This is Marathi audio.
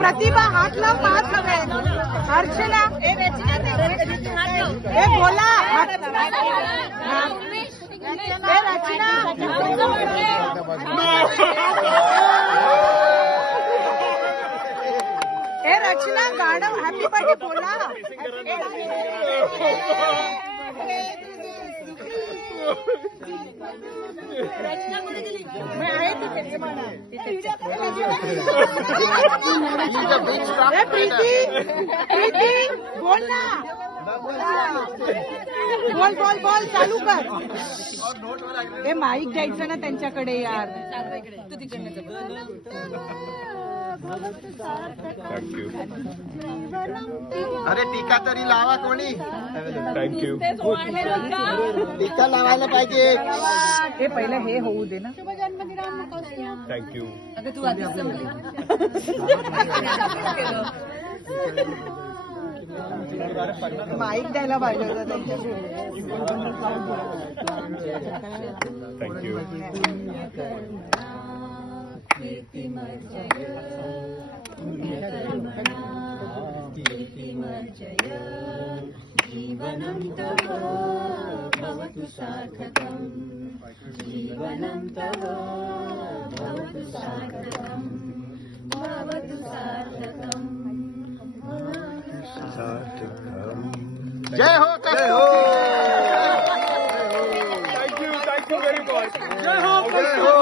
प्रतिभा हात लाव पाच सगळे अर्चना हे बोला हे रचना हे रचना गाणं हॅपी बर्थडे बोला प्रीती प्रीती बोल ना बोल बोल बोल चालू कर हे माईक द्यायचं ना त्यांच्याकडे यार थँक्यू अरे टीका तरी लावा कोणी थँक्यू टीका लावायला पाहिजे हे पहिलं हे होऊ दे ना थँक्यू माईक द्यायला पाहिजे होतं त्यांच्याकडे थँक्यू जीवनं तव भवतु सार्थकं जीवनं तव भवतु सार्थकं भवतु सार्थकं जय हो जय हो थँक्यू व्हेरी मच जय हो